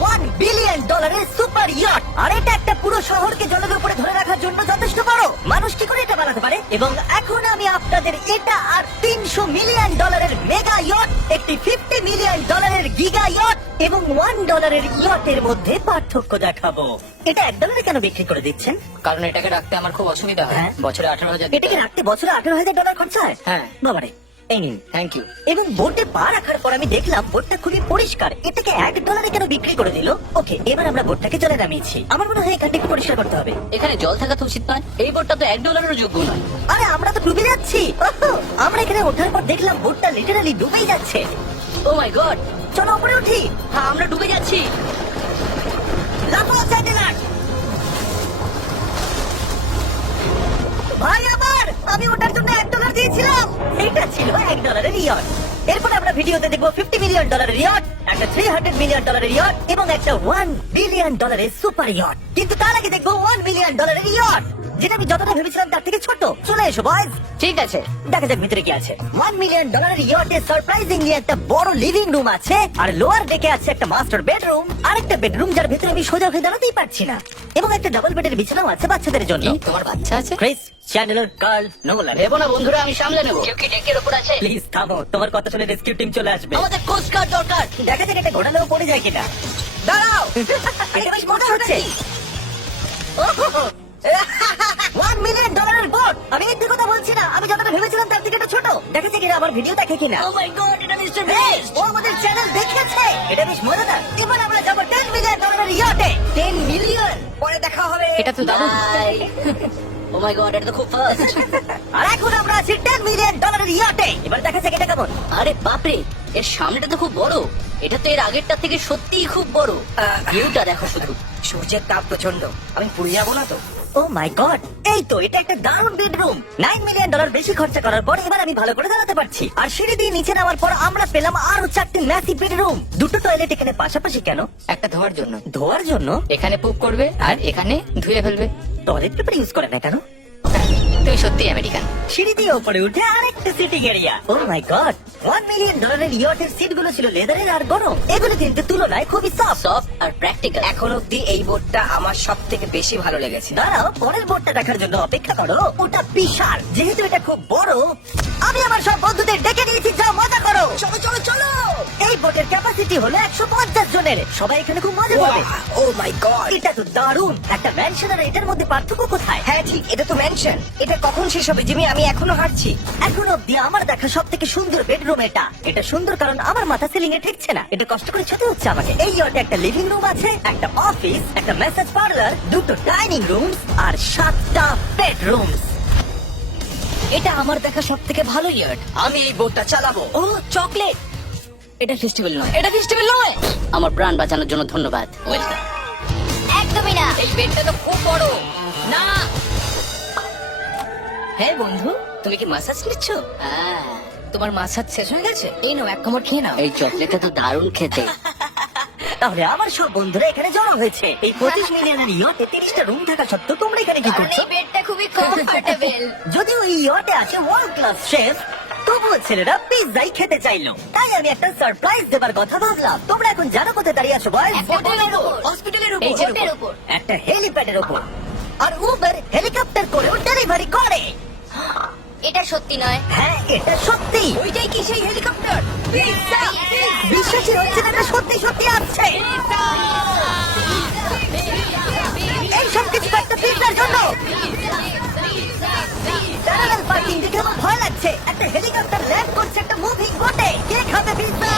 $1 billion super yacht. আর এটা একটা পুরো শহরকে জলের উপরে ধরে রাখার জন্য যথেষ্ট বড়। মানুষ কি করে এটা বানাতে পারে? এবং এখন আমি আপনাদের এটা আর $300 মিলিয়ন মেগা ইয়ট, একটি $50 মিলিয়ন গিগা ইয়ট এবং $1 ইয়টের মধ্যে পার্থক্য দেখাবো। এটা $1 কেন বিক্রি করে দিচ্ছেন? কারণ এটাকে রাখতে আমার খুব অসুবিধা হয়। হ্যাঁ। বছরে 18,000। এটাকে রাখতে বছরে $18,000 খরচা হয়? হ্যাঁ। বাবারে, এই নিন। Thank you. এবং বোটে পা রাখার পর আমি দেখলাম বোটটা খুবই পরিষ্কার। এটাকে $1 কেন বিক্রি করে দিল? ওকে, এবার আমরা বোটটাকে জলে নামিয়েছি। আমার মনে হয় এখানটা একটু পরিষ্কার করতে হবে। এখানে জল থাকা তো উচিত নয়। এই বোটটা তো $1 যোগ্য নয়। আরে আমরা তো ডুবে যাচ্ছি। ওহো, আমরা এখানে ওঠার পর দেখলাম বোটটা লিটারালি ডুবেই যাচ্ছে। ও মাই গড। চলো উপরে উঠি। হ্যাঁ, আমরা ডুবে যাচ্ছি। লাফাও স্যাটেলাইট। ভাই আমার, আমি ওটার জন্য $1 দিয়েছিলাম। এটা ছিল $1 ইয়ট। এরপর আমরা ভিডিওতে দেখবো $50 মিলিয়ন ইয়ট, একটা $300 মিলিয়ন ইয়ট এবং একটা $1 বিলিয়ন সুপার ইয়ট। কিন্তু তার আগে দেখবো $1 মিলিয়ন ইয়ট, যেটা আমি যতটা ভেবেছিলাম তার থেকে ছোট। চলে এসো বয়স। ঠিক আছে। দেখা যাক ভিতরে কি আছে। $1 মিলিয়ন ইয়টে সারপ্রাইজিংলি একটা বড় লিভিং রুম আছে, আর লোয়ার ডেকে আছে একটা মাস্টার বেডরুম, আর একটা বেডরুম যার ভিতরে আমি সোজা হয়ে দাঁড়াতেই পারছি না, এবং একটা ডাবল বেডের বিছানাও আছে বাচ্চাদের জন্য। কি, তোমার বাচ্চা আছে? ক্রিস, চ্যানেলার, কার্ল, নোলান। ভেবো না বন্ধুরা, আমি সামলে নেবো। কেউ কি ডেকের উপর আছে? প্লিজ থামো, তোমার কথা শুনে রেস্কিউ টিম চলে আসবে। আমাদের কোস্ট গার্ড দরকার। দেখা যাক এটা ঘোড়ালেও পড়ে যায় কিনা। দাঁড়াও, এটা বেশ মজা হচ্ছে। $1 মিলিয়ন বোট। আমি মিথ্যে কথা বলছি না, আমি যতটা ভেবেছিলাম তার থেকে এটা ছোট। দেখা যাক এটা আমার ভিডিও দেখে কিনা। ও মাই গড, এটা মিস্টার এই, বিস্ট। ও আমাদের চ্যানেল দেখেছে। এটা বেশ মজাদার। এবার আমরা যাবো $10 মিলিয়ন ইয়টে। 10 মিলিয়ন পরে দেখা হবে। এটা তো দারুণ। ও মাই গড, এটা তো খুব ফাস্ট। আর এখন আমরা আছি $10 মিলিয়ন ইয়টে। এবার দেখা যাক এটা কেমন। আরে বাপরে, এর সামনেটা তো খুব বড়। এটা তো এর আগেরটা থেকে সত্যিই খুব বড়। ভিউটা দেখো শুধু। সূর্যের তাপ প্রচন্ড, আমি পুড়ে যাবো না তো? ও মাই গড, এই তো এটা একটা দারুণ বেডরুম। $9 মিলিয়ন বেশি খরচা করার পর এবার আমি ভালো করে দাঁড়াতে পারছি। আর সিঁড়ি দিয়ে নিচে নামার পর আমরা পেলাম আরো 4টি ম্যাসিভ বেডরুম। দুটো টয়লেট এখানে পাশাপাশি কেন? একটা ধোয়ার জন্য। ধোয়ার জন্য? এখানে পুপ করবে আর এখানে ধুয়ে ফেলবে। টয়লেট পেপার ইউজ করে না কেন? তুই সত্যি আমেরিকান। সিঁড়ি দিয়ে উপরে উঠে আরেকটা sitting area. O my god, $1 million ইয়টের সিটগুলো ছিল লেদারের আর গরম। এগুলো কিন্তু তুলনায় খুবই সফট আর প্র্যাকটিক্যাল। এখন অব্দি এই বোর্ডটা আমার সব থেকে বেশি ভালো লেগেছে। দাঁড়াও, পরের বোর্ডটা দেখার জন্য অপেক্ষা করো। ওটা বিশাল। যেহেতু এটা খুব বড়, আমি আমার সব বন্ধুদের ডেকে নিয়েছি, যাও মজা করো। চলো চলো চলো। এই বোটের ক্যাপাসিটি হলো 150 জনের। সবাই এখানে খুব মজা করবে। ও মাই গড, এটা তো দারুণ। একটা ম্যানশন আর এটার মধ্যে পার্থক্য কোথায়? হ্যাঁ ঠিক, এটা তো ম্যানশন। এটা কখন শেষ হবে জিমি? আমি এখনো হাঁটছি। এখন অব্দি আমার দেখা সব থেকে সুন্দর বেডরুম এটা। এটা সুন্দর কারণ আমার মাথা সিলিং এ ঠেকছে না। এটা কষ্ট করে ছুতে হচ্ছে আমাকে। এই ইয়টে একটা লিভিং রুম আছে, একটা অফিস, একটা মেসেজ পার্লার, দুটো ডাইনিং রুমস আর 7টা বেডরুমস। এটা আমার দেখা সব থেকে ভালো ইয়ট। আমি এই বোটটা চালাবো। ও চকলেট। এটা ফেস্টিভ্যাল নয়, এটা ফেস্টিভ্যাল নয়। আমার প্রাণ বাঁচানোর জন্য ধন্যবাদ। ওয়েলকাম। একদমই না। এই বেডটা তো খুব বড়। না। হ্যাঁ বন্ধু, তুমি কি মাসাজ নিচ্ছ? হ্যাঁ। তোমার মাসাজ শেষ হয়ে গেছে? এই নাও, এক কামড় খেয়ে নাও। এই চকলেটটা তো দারুণ খেতে। তাহলে আমার সব বন্ধুরা এখানে জড়ো হয়েছে। এই 25 মিলিয়নের ইয়টে 30টা রুম থাকা সত্ত্বেও তোমরা এখানে কি করছো? বেডটা খুবই কমফোর্টেবল। যদিও এই ইয়টে আছে ওয়ার্ল্ড ক্লাস শেফ, তবুও ছেলেরা পিৎজাই খেতে চাইলো। তাই আমি একটা সারপ্রাইজ দেবার কথা ভাবলাম। তোমরা এখন জানো কোথায় দাঁড়িয়ে আছো বয়স? হসপিটালের উপর, একটা হেলিপ্যাডের উপর। আর উবার হেলিকপ্টার করেও ডেলিভারি করে। এটা সত্যি নয়। হ্যাঁ, এটা সত্যি। ওইটাই কি সেই হেলিকপ্টার? বিশ্বাসই হচ্ছে না এটা সত্যি সত্যি আসছে। এই সব কিছু একটা পিৎজার জন্য। প্যারালাল পার্কিং দেখে আমার ভয় লাগছে। একটা হেলিকপ্টার ল্যান্ড করছে একটা মুভিং বোটে। কে খাবে পিৎজা?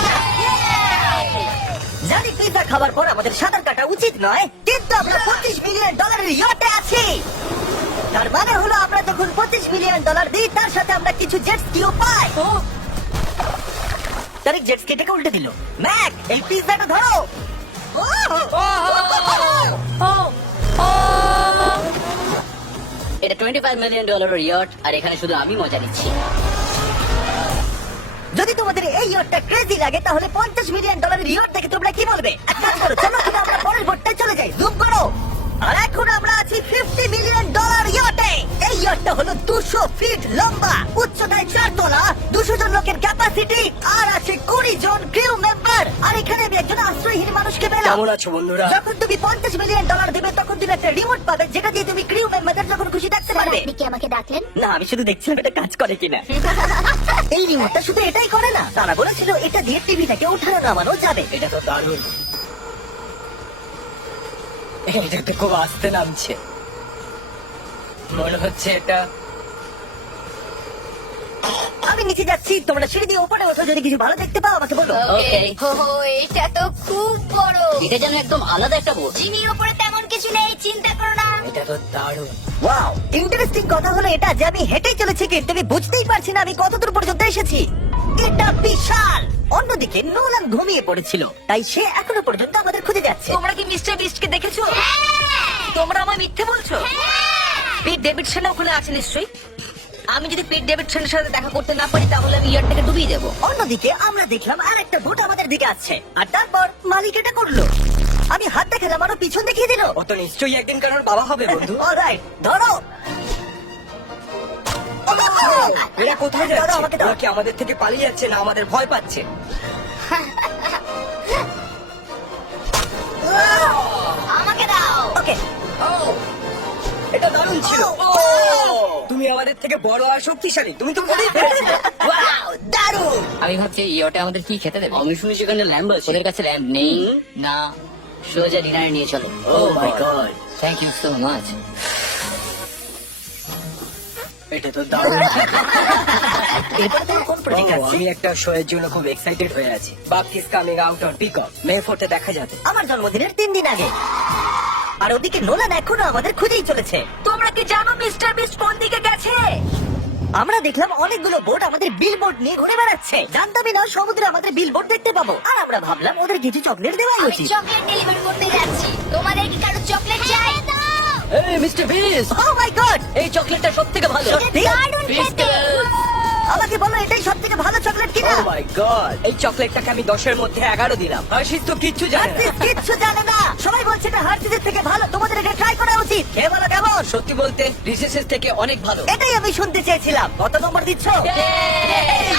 জানি পিৎজা খাবার পর আমাদের সাঁতার কাটা উচিত নয়, কিন্তু আমরা $25 মিলিয়ন ইয়টে আছি। তার মানে হলো আমরা যখন $25 মিলিয়ন দিই, তার সাথে আমরা কিছু জেট স্কিও পাই। তারিক জেট স্কিটাকে উল্টে দিল। ম্যাক, এই পিৎজাটা ধরো। এটা $25 মিলিয়ন ইয়ট, আর এখানে শুধু আমি মজা নিচ্ছি। যদি তোমাদের এই ইয়টটা ক্রেজি লাগে, তাহলে $50 মিলিয়ন ইয়ট থেকে তোমরা কি বলবে? এক কাজ করো, চলো আমরা পরের বোটটায় চলে যাই। জুম করো। আর এখন আমরা আছি $50 মিলিয়ন ইয়টে। এই ইয়টটা হলো 200 ফিট লম্বা, উচ্চতায় 4 তলা, 200 জন লোকের ক্যাপাসিটি, আর আছে 20 জন ক্রিউ মেম্বার। আর এখানে আমি একজন আশ্রয়হীন মানুষকে পেলাম। কেমন আছো বন্ধুরা? যখন তুমি $50 মিলিয়ন দেবে তখন তুমি একটা রিমোট পাবে যেটা দিয়ে তুমি ক্রিউ মেম্বারদের যখন খুশি ডাকতে পারবে। আপনি কি আমাকে ডাকলেন? না, আমি শুধু দেখছিলাম এটা কাজ করে কিনা। এই রিমোটটা শুধু এটাই করে না, তারা বলেছিল এটা দিয়ে টিভিটাকে উঠানো নামানো যাবে। এটা তো দারুণ। এটাতে খুব আস্তে নামছে, মনে হচ্ছে এটা। আমি নিচে যাচ্ছি, তোমরা সিঁড়ি দিয়ে উপরে ওঠো, যদি কিছু ভালো দেখতে পাও আমাকে বলো। ওকে, এটা তো খুব বড়। এটা যেন একদম আলাদা একটা বোর্ড। জিমির উপরে তেমন কিছু নেই, চিন্তা করো না। এটা তো দারুণ। ওয়াও, ইন্টারেস্টিং কথা হলো এটা যে আমি হেঁটেই চলেছি কিন্তু আমি বুঝতেই পারছি না আমি কতদূর পর্যন্ত এসেছি। এটা বিশাল। অন্যদিকে নোলান ঘুমিয়ে পড়েছিল, তাই সে এখনো পর্যন্ত আমাদের খুঁজে যাচ্ছে। তোমরা কি মিস্টার বিস্টকে দেখেছো? তোমরা আমায় মিথ্যে বলছো? পিট ডেভিডসন ওখানে আছে নিশ্চয়ই। আমি যদি পিট ডেভিডসনের সাথে দেখা করতে না পারি তাহলে আমি ইয়ারটাকে ডুবিয়ে দেবো। অন্যদিকে আমরা দেখলাম আর একটা বোট আমাদের দিকে আসছে, আর তারপর মালিক এটা করলো। আমি হাত দেখালাম, আরো পিছন দেখিয়ে দিল। ও তো নিশ্চয়ই একদিন কারোর বাবা হবে বন্ধু। অলরাইট, ধরো। এরা কোথায় দাও, যাচ্ছে? আমাকে দাও। ওরা কি আমাদের থেকে পালিয়ে যাচ্ছে না আমাদের ভয় পাচ্ছে? আমাকে দাও। ওকে, এটা দারুণ ছিল। ও! তুমি আমাদের থেকে বড় আর শক্তিশালী, তুমি তো বলেই ফেলেছিলে। ওয়াও, দারুণ। আমি ভাবছি ইয়োটা আমাদের কি খেতে দেবে। আমি শুনেছি ওখানে ল্যাম্ব আছে। ওদের কাছে ল্যাম্ব নেই না, সোজা ডিনারে নিয়ে চলো। Oh my God, thank you so much. এটা তো দারুণ। এরপরে তোমার কোন প্রজেক্ট ও, আছে? আমি একটা শো এর জন্য খুব এক্সাইটেড হয়ে আছি। Buck is coming out on Peacock, May 4 দেখা যাবে। আমার জন্মদিনের 3 দিন আগে। আর ওদিকে নোলান এখনো আমাদের খুঁজেই চলেছে। তোমরা কি জানো মিস্টার বিস্ট কোন দিকে গেছে? আমরা দেখলাম অনেকগুলো বোট আমাদের বিলবোর্ড নিয়ে ঘুরে বেড়াচ্ছে। জানতামই না সমুদ্রে আমাদের বিলবোর্ড দেখতে পাবো। আর আমরা ভাবলাম ওদের কিছু চকলেট দেওয়াই আমি উচিত। চকলেট ডেলিভারি করতে যাচ্ছি। তোমাদের কি কারো চকলেট চাই? এই mister beast, O my god, এই চকলেটটা সবথেকে ভালো। সত্যি? দারুণ খেতে। আমাকে বলো এটাই সবথেকে ভালো চকলেট কিনা। ও মাই গড, এই চকলেটটাকে আমি 10 এর মধ্যে 11 দিলাম। হার্শিস তো কিচ্ছু জানে না। হার্শিস কিচ্ছু জানে না। সবাই বলছে এটা হার্শিসের থেকে ভালো, তোমাদের এটা ট্রাই করা উচিত। খেয়ে বলো কেমন। সত্যি বলতে রিসেসের থেকে অনেক ভালো। এটাই আমি শুনতে চেয়েছিলাম। কত নম্বর দিচ্ছ?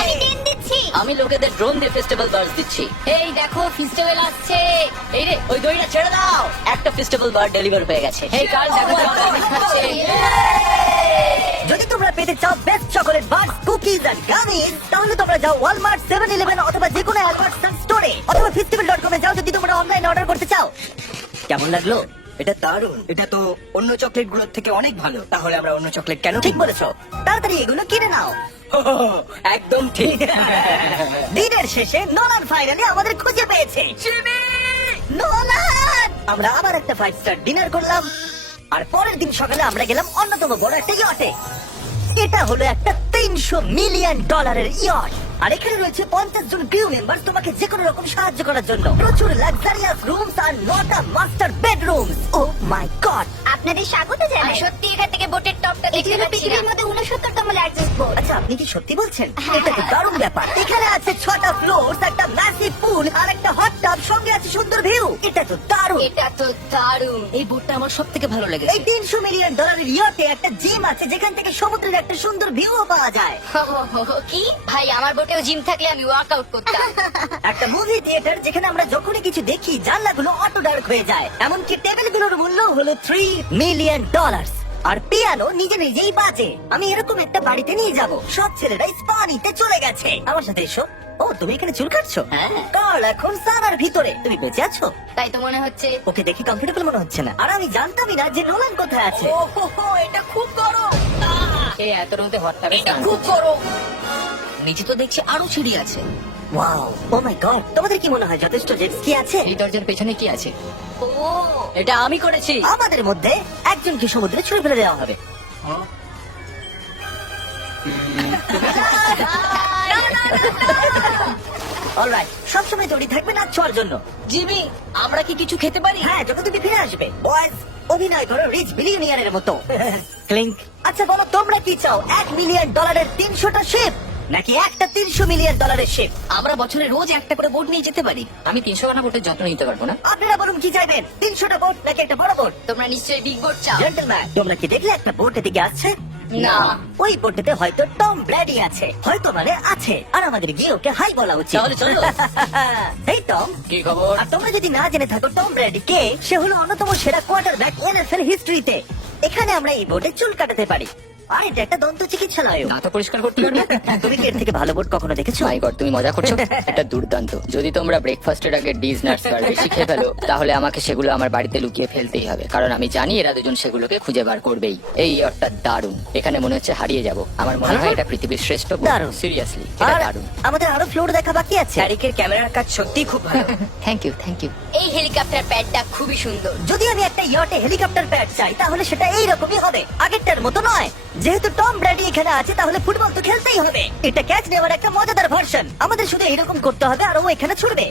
আমি 10 দিচ্ছি। আমি লোকেদের ড্রোন দিয়ে ফেস্টিভ্যাল বার্ড দিচ্ছি। এই দেখো ফেস্টিভ্যাল আসছে। এই রে, ওই দড়িটা ছেড়ে দাও। একটা ফেস্টিভ্যাল বার্ড ডেলিভার হয়ে গেছে। এই কাল দেখো কেমন খাচ্ছে। যদি তোমরা পেতে চাও best chocolate bars, cookies and gummies, তাহলে তোমরা যাও ওয়ালমার্ট, 7-Eleven অথবা যে কোনো অ্যালবার্টসন স্টোরে অথবা festival.com এ যাও যদি তোমরা অনলাইন অর্ডার করতে চাও। কেমন লাগলো? এটা দারুণ। এটা তো অন্য চকলেট গুলোর থেকে অনেক ভালো। তাহলে আমরা অন্য চকলেট কেন ঠিক বলেছো, তাড়াতাড়ি এগুলো কিনে নাও। একদম ঠিক। দিনের শেষে নোলান ফাইনালি আমাদের খুঁজে পেয়েছে। নোলান! আমরা আবার একটা 5 স্টার ডিনার করলাম আর পরের দিন সকালে আমরা গেলাম অন্যতম বড় একটা ইয়টে। এটা হলো একটা $300 মিলিয়ন ইয়ট। আর এখানে রয়েছে 50 জন ক্রিউ মেম্বার তোমাকে যে কোনো রকম সাহায্য করার জন্য। প্রচুর luxurious rooms R 9টা master bedroom. O my god! আপনাদের স্বাগত জানাই। সত্যি এখান থেকে বোটের টপটা দেখতে পাচ্ছি। পৃথিবীর মধ্যে 69তম লার্জেস্ট বোট। আচ্ছা, আপনি কি সত্যি বলছেন? এটা তো দারুণ ব্যাপার। এখানে আছে 6টা ফ্লোর, একটা ম্যাসিভ পুল আর একটা হট টাব, সঙ্গে আছে সুন্দর ভিউ। এটা তো দারুণ। এটা তো দারুণ। এই বোটটা আমার সবথেকে ভালো এই লেগেছে। $300 মিলিয়ন ইয়টে একটা জিম আছে যেখান থেকে সমুদ্রের একটা সুন্দর ভিউও পাওয়া যায়। কি ভাই, আমার বোটেও জিম থাকলে আমি ওয়ার্কআউট করতাম। একটা মুভি থিয়েটার যেখানে আমরা যখনই কিছু দেখি জানলাগুলো অটো ডার্ক হয়ে যায়। এমনকি টেবিলগুলোর মূল্য হলো $3 মিলিয়ন। আর পিয়ানো নিজে নিজেই বাজে। আমি এরকম একটা বাড়িতে নিয়ে যাব। সব ছেলেরা স্পা নিতে চলে গেছে। আমার সাথে এসো। ও, তুমি এখানে চুল কাটছো? হ্যাঁ। কাল এখন সানার ভিতরে। তুমি বেঁচে আছো? তাই তো মনে হচ্ছে। ওকে দেখি কমফোর্টেবল মনে হচ্ছে না। আর আমি জানতামই না যে নোলান কোথায় আছে। এটা খুব গরম। এই এত রোদে হট টাবে এটা খুব গরম। নিচে তো দেখছি আরো সিঁড়ি আছে। Wow, O my god! তোমাদের কি মনে হয় যথেষ্ট জেট স্কি আছে? এই দরজার পেছনে কি আছে? ও এটা আমি করেছি। আমাদের মধ্যে একজনকে সমুদ্রে ছুড়ে ফেলে দেওয়া হবে। অলরাইট, সবসময় তৈরি থাকবে নাচ ছোঁয়ার জন্য। জিমি, আমরা কি কিছু খেতে পারি? হ্যাঁ, যখন তুমি ফিরে আসবে। বয়েজ, অভিনয় করো রিচ বিলিয়নিয়ারের মতো। ক্লিংক। আচ্ছা বলো, তোমরা কি চাও? $1 মিলিয়ন 300টা শিপ, নাকি একটা $300 মিলিয়ন শিপ? আমরা বছরে রোজ একটা করে বোট নিয়ে যেতে পারি। আমি 300 খানা বোটের যত্ন নিতে পারবো না। আপনারা বলুন কি চাইবেন, 300টা বোট নাকি একটা বড় বোট? তোমরা নিশ্চয়ই বিগ বোট চাও। জেন্টলম্যান, তোমরা কি দেখলে একটা বোট এদিকে আসছে? না। ওই বোটেতে হয়তো টম ব্র্যাডি আছে, হয়তো মানে আছে, আর আমাদের গিয়ে ওকে হাই বলা উচিত। তাহলে চলো। এই টম, কি খবর? আর তোমরা যদি না জেনে থাকো টম ব্র্যাডি কে, সে হলো অন্যতম সেরা কোয়ার্টারব্যাক এনএফএল হিস্ট্রিতে। এখানে আমরা এই বোটে চুল কাটাতে পারি, আর এটা একটা দন্ত চিকিৎসালয়। দাঁত পরিষ্কার করতে পারবে? তুমি কি এর থেকে ভালো বোট কখনো দেখেছো? মাই গড, তুমি মজা করছো? এটা দুর্দান্ত। যদি তোমরা ব্রেকফাস্টের আগে ডিজ নাটস বার বেশি খেয়ে ফেলো, তাহলে আমাকে সেগুলো আমার বাড়িতে লুকিয়ে ফেলতেই হবে, কারণ আমি জানি এরা দুজন সেগুলোকে খুঁজে বার করবেই। এই ইয়ারটা দারুণ, এখানে মনে হচ্ছে হারিয়ে যাব। আমার মনে হয় এটা পৃথিবীর শ্রেষ্ঠ দারুণ। সিরিয়াসলি, এটা আর দারুণ। আমাদের আরো ফ্লোর দেখা বাকি আছে। তারিকের ক্যামেরার কাজ সত্যিই খুব ভালো। Thank you, thank you. এই হেলিকপ্টার প্যাডটা খুবই সুন্দর। যদি আমি একটা ইয়টে হেলিকপ্টার প্যাড চাই, তাহলে সেটা এইরকমই হবে, আগেরটার মতো নয়। যেহেতু টম ব্র্যাডি এখানে আছে, তাহলে ফুটবল তো খেলতেই হবে। এটা ক্যাচ নেওয়ার একটা মজাদার ভার্সন। আমাদের শুধু এরকম করতে হবে, আর ও এখানে ছুটবে।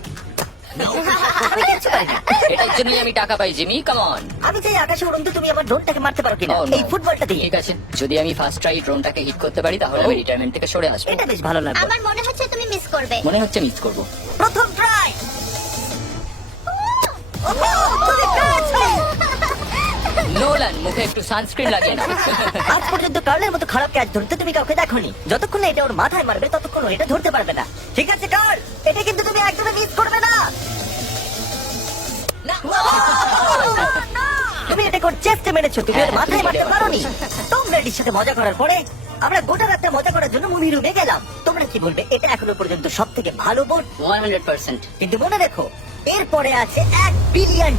আমি কিচ্ছু পারি না। এটার জন্যই আমি টাকা পাই, জিমি, কাম অন। আমি চাই আকাশে উড়ন্ত, তুমি আমার ড্রোনটাকে মারতে পারো কিনা Oh, no. এই ফুটবলটা দিয়ে। ঠিক আছে, যদি আমি ফার্স্ট ট্রাই ড্রোনটাকে হিট করতে পারি, তাহলে আমি রিটায়ারমেন্ট থেকে সরে আসবো। এটা বেশ ভালো লাগবে। আমার মনে হচ্ছে তুমি মিস করবে। মনে হচ্ছে মিস করবো। প্রথম ট্রাই। তুমি পেরেছো। নোলান, মুখে একটু সানস্ক্রিন লাগিয়ে নাও। আজ পর্যন্ত কার্লের মতো খারাপ ক্যাচ ধরতে তুমি কাউকে দেখোনি। যতক্ষণ না এটা ওর মাথায় মারবে, ততক্ষণ ও এটা ধরতে পারবে না। ঠিক আছে কার্ল, এটা কিন্তু তুমি একদমই মিস করবে না। তুমি এটা কোন চেস্টে মেরেছো, তুমি ওর মাথায় মারতে পারোনি। টম ব্র্যাডির সাথে মজা করার পরে আমরা গোটা রাতটা মজা করার জন্য মুভি রুমে গেলাম। তোমরা কি বলবে, এটা এখনো পর্যন্ত সব থেকে ভালো বোট? 100%। কিন্তু মনে রেখো, এরপরে আছে $1 বিলিয়ন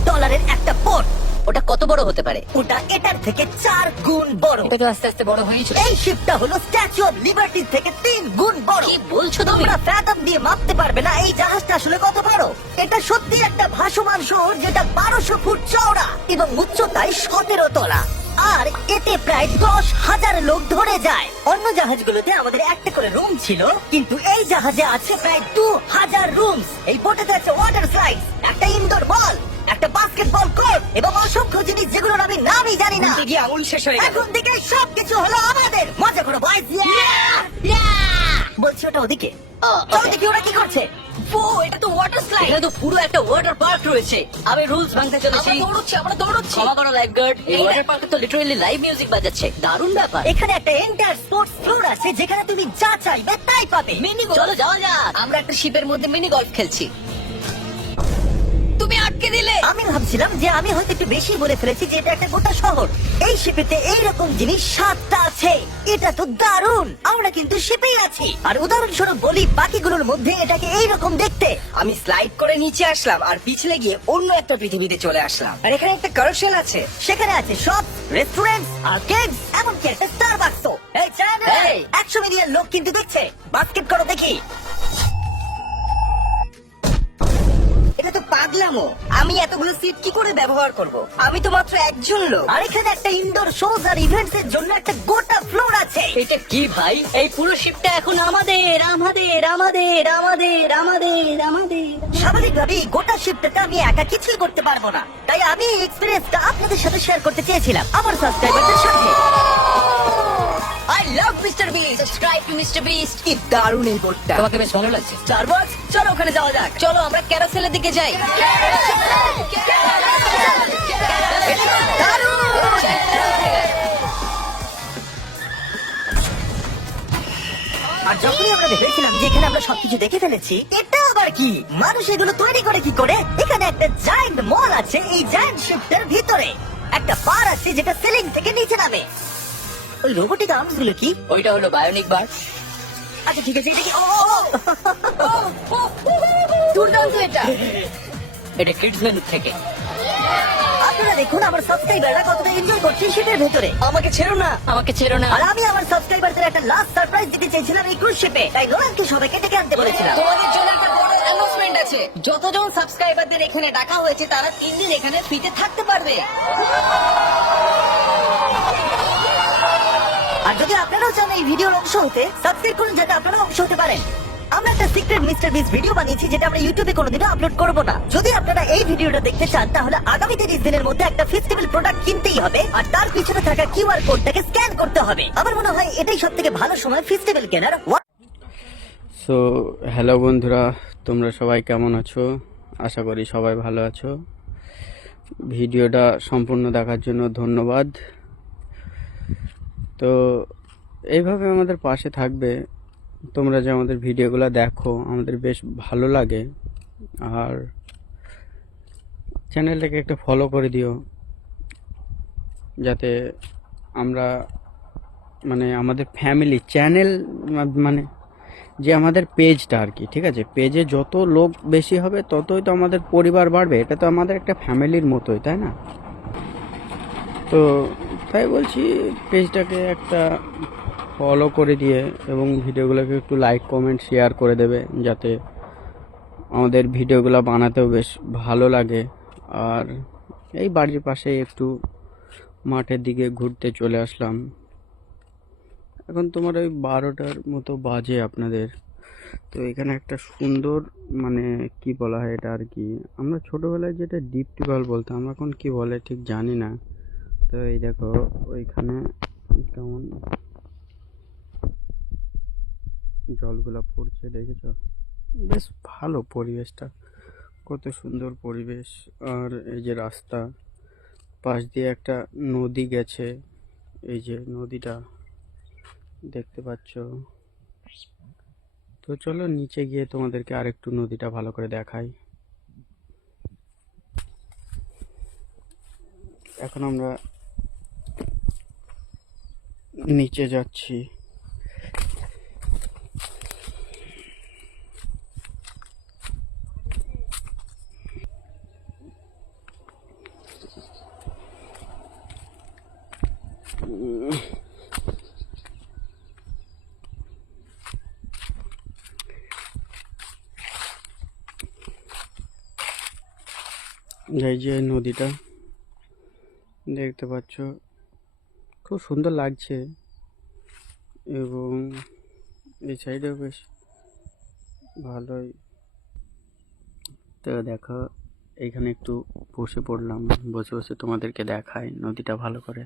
একটা বোট। ওটা কত বড় হতে পারে? ওটা এটার থেকে 4 গুণ বড়। এটা তো আস্তে আস্তে বড় হয়েছে। এই শিপটা হলো স্ট্যাচু অফ লিবার্টি থেকে 3 গুণ বড়। কি বলছো তুমি? তোমরা ফ্যাথম দিয়ে মাপতে পারবে না এই জাহাজটা আসলে কত বড়। এটা সত্যি একটা ভাসমান শহর, যেটা 1200 ফুট চওড়া এবং উচ্চতায় 17 তলা। আর এতে প্রায় 10,000 লোক ধরে যায়। অন্য জাহাজগুলোতে আমাদের একটা করে রুম ছিল, কিন্তু এই জাহাজে আছে প্রায় 2000 রুমস। এই বোটেতে আছে ওয়াটার স্লাইড, একটা ইনডোর বল, একটা বাস্কেটবল কোর্ট এবং অসংখ্য জিনিস যেগুলোর আমি নামই জানি না। গিয়ে আঙুল শেষ হয়ে গেল। এখন থেকে সবকিছু হলো আমাদের। মজা করো বয়স। বলছি ওটা ওদিকে। চলো দেখি ওরা কি করছে। ও, এটা তো ওয়াটার স্লাইড। এটা তো পুরো একটা ওয়াটার পার্ক রয়েছে। আমি রুলস ভাঙতে চলেছি। আমরা দৌড়চ্ছি। ক্ষমা করো লাইফ গার্ড। এই ওয়াটার পার্কে তো লিটারালি লাইভ মিউজিক বাজাচ্ছে। দারুণ ব্যাপার। এখানে একটা এন্টায়ার স্পোর্টস ফ্লোর আছে, যেখানে তুমি যা চাইবে তাই পাবে। মিনি চলো যাওয়া যাক। আমরা একটা শিপের মধ্যে মিনি গলফ খেলছি। তুমি আটকে দিলে। আমি ভাবছিলাম যে আমি হয়তো একটু বেশি বলে ফেলেছি, যে এটা একটা গোটা শহর। এই শিপেতে এইরকম জিনিস 7টা আছে। এটা তো দারুণ। আমরা কিন্তু শিপেই আছি। আর উদাহরণস্বরূপ বলি, বাকিগুলোর মধ্যে এটাকে এইরকম দেখতে। আমি স্লাইড করে নিচে আসলাম আর পিছলে গিয়ে অন্য একটা পৃথিবীতে চলে আসলাম। আর এখানে একটা কারুসেল আছে। সেখানে আছে শপ, রেস্টুরেন্ট, আর্কেডস, এমনকি একটা স্টারবাকসও। এই চ্যানেল, এই। 100 মিলিয়ন লোক কিন্তু দেখছে। বাস্কেট করো দেখি। এটা তো পাগলামো। আমি এতগুলো সিট কি করে ব্যবহার করব? আমি তো মাত্র একজন লোক। আর এখানে একটা ইনডোর শোজ আর ইভেন্টস এর জন্য একটা গোটা ফ্লোর আছে। এটা কি ভাই? এই পুরো শিপটা এখন আমাদের আমাদের আমাদের আমাদের আমাদের আমাদের। স্বাভাবিকভাবেই গোটা শিফটটা আমি একা কিছুই করতে পারবো না, তাই আমি এই এক্সপেরিয়েন্সটা আপনাদের সাথে শেয়ার করতে চেয়েছিলাম, আমার সাবস্ক্রাইবারদের সাথে। I love Mr. Beast. Subscribe to Mr. Beast. কি দারুণ এই বোটটা। তোমাকে বেশ ভালো লাগছে? স্টারবাকস, চলো ওখানে যাওয়া যাক। চলো আমরা ক্যারাসেলের দিকে যাই। আর যখনই আমরা ভেবেছিলাম যে এখানে আমরা সবকিছু দেখে ফেলেছি, এটা আবার কি? মানুষ এগুলো তৈরি করে কি করে? এখানে একটা জায়ান্ট মল আছে এই জায়ান্ট শিফটের ভিতরে। একটা বার আছে যেটা সিলিং থেকে নিচে নামে। ওই রোবোটিক আর্মস গুলো কি? ওইটা হলো বায়োনিক বার। আচ্ছা ঠিক আছে, এটা কি? দুর্দান্ত এটা। এটা কিডস মেনু থেকে। আপনারা দেখুন আমার সাবস্ক্রাইবাররা কতটা এনজয় করছে শীতের ভেতরে। আমাকে ছেড়ো না, আমাকে ছেড়ো না। আর আমি আমার সাবস্ক্রাইবারদের একটা লাস্ট সারপ্রাইজ দিতে চেয়েছিলাম এই ক্রুজ শিপে, তাই নোলানকে সবাইকে ডেকে আনতে বলেছিলাম। তোমাদের জন্য একটা বড় অ্যানাউন্সমেন্ট আছে। যতজন সাবস্ক্রাইবারদের এখানে ডাকা হয়েছে, তারা 3 দিন এখানে ফ্রিতে থাকতে পারবে। আর যদি আপনারাও চান এই ভিডিওর অংশ হতে, সাবস্ক্রাইব করুন যাতে আপনারা অংশ হতে পারেন। আমরা একটা সিক্রেট মিস্টার বিস্ট ভিডিও বানিয়েছি, যেটা আমরা ইউটিউবে কোনোদিনও আপলোড করব না। যদি আপনারা এই ভিডিওটা দেখতে চান, তাহলে আগামী 30 দিনের মধ্যে একটা ফেস্টিভ্যাল প্রোডাক্ট কিনতেই হবে, আর তার পিছনে থাকা কিউআর কোডটাকে স্ক্যান করতে হবে। আমার মনে হয় এটাই সবথেকে ভালো সময় ফেস্টিভ্যাল কেনার। সো হ্যালো বন্ধুরা, তোমরা সবাই কেমন আছো? আশা করি সবাই ভালো আছো। ভিডিওটা সম্পূর্ণ দেখার জন্য ধন্যবাদ। তো এইভাবে আমাদের পাশে থাকবে। তোমরা যে আমাদের ভিডিওগুলো দেখো আমাদের বেশ ভালো লাগে, আর চ্যানেলটাকে একটা ফলো করে দিও, যাতে আমরা মানে আমাদের ফ্যামিলি চ্যানেল মানে যে আমাদের পেজটা আর কি, ঠিক আছে, পেজে যত লোক বেশি হবে ততই তো আমাদের পরিবার বাড়বে। এটা তো আমাদের একটা ফ্যামিলির মতোই, তাই না? তো তাই বলছি পেজটাকে একটা ফলো করে দিয়ে এবং ভিডিওগুলোকে একটু লাইক কমেন্ট শেয়ার করে দেবে, যাতে আমাদের ভিডিওগুলো বানাতেও বেশ ভালো লাগে। আর এই বাড়ির পাশে একটু মাঠের দিকে ঘুরতে চলে আসলাম। এখন তোমার ওই 12টার মতো বাজে আপনাদের। তো এখানে একটা সুন্দর মানে কি বলা হয় এটা আর কি, আমরা ছোটবেলায় যেটা ডিপ টিউবওয়েল বলতাম, এখন কি বলে ঠিক জানি না। তো এই দেখো ওইখানে কেমন জলগুলা পড়ছে, দেখেছো? বেশ ভালো পরিবেশটা, কত সুন্দর পরিবেশ। আর এই যে রাস্তা পাশ দিয়ে একটা নদী গেছে, এই যে নদীটা দেখতে পাচ্ছ। তো চলো নিচে গিয়ে তোমাদেরকে আরেকটু নদীটা ভালো করে দেখাই। এখন আমরা নিচে যাচ্ছি। এই যে নদীটা দেখতে পাচ্ছ, খুব সুন্দর লাগছে। এবং এই সাইডেও বেশ ভালোই। তো দেখো এইখানে একটু বসে পড়লাম, বসে বসে তোমাদেরকে দেখাই নদীটা ভালো করে।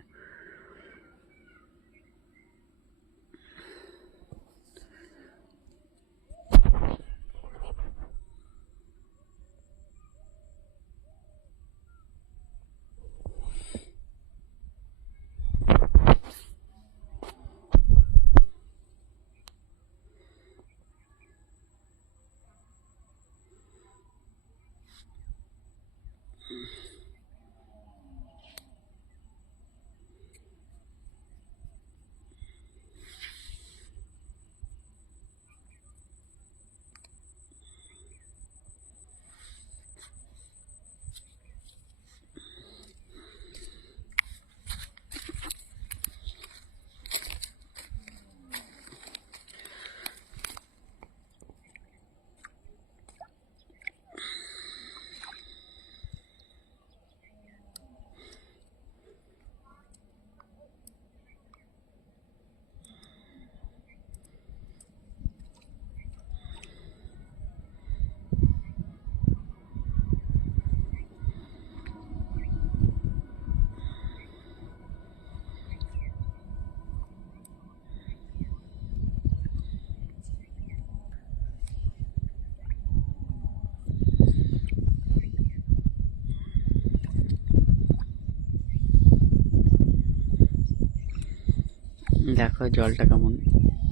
দেখো জলটা কেমন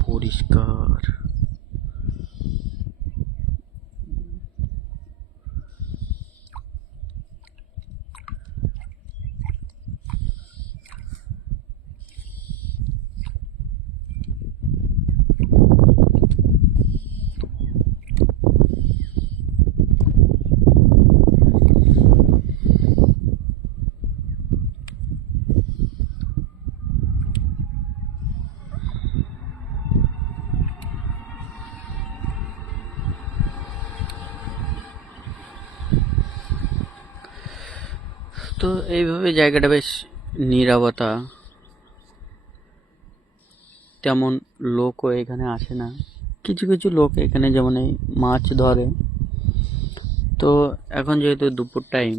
পরিষ্কার। তো এইভাবে জায়গাটা বেশ নীরবতা, তেমন লোকও এখানে আসে না। কিছু কিছু লোক এখানে যেমন এই মাছ ধরে। তো এখন যেহেতু দুপুর টাইম,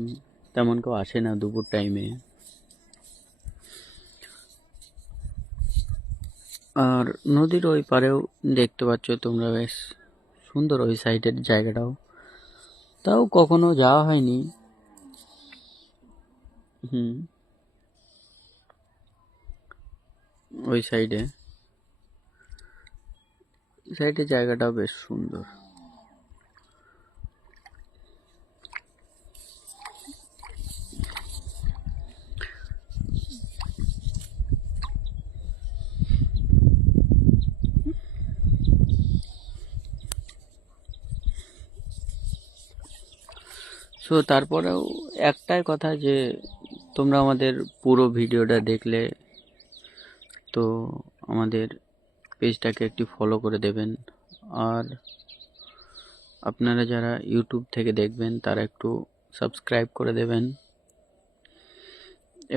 তেমন কেউ আসে না দুপুর টাইমে। আর নদীর ওই পারেও দেখতে পাচ্ছ তোমরা বেশ সুন্দর ওই সাইডের জায়গাটাও, তাও কখনো যাওয়া হয়নি। হুম, ওই সাইডে জায়গাটাও বেশ সুন্দর। সো তারপরেও একটাই কথা যে তোমরা আমাদের পুরো ভিডিওটা দেখলে তো আমাদের পেজটাকে একটু ফলো করে দেবেন, আর আপনারা যারা ইউটিউব থেকে দেখবেন তারা একটু সাবস্ক্রাইব করে দেবেন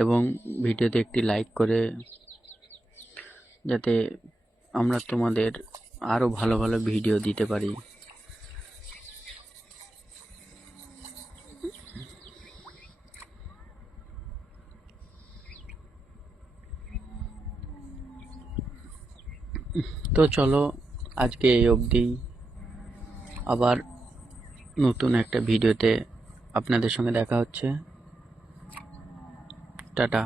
এবং ভিডিওতে একটি লাইক করে, যাতে আমরা তোমাদের আরও ভালো ভালো ভিডিও দিতে পারি। তো চলো আজকে এই অবধি, আবার নতুন একটা ভিডিওতে আপনাদের সঙ্গে দেখা হচ্ছে। টাটা।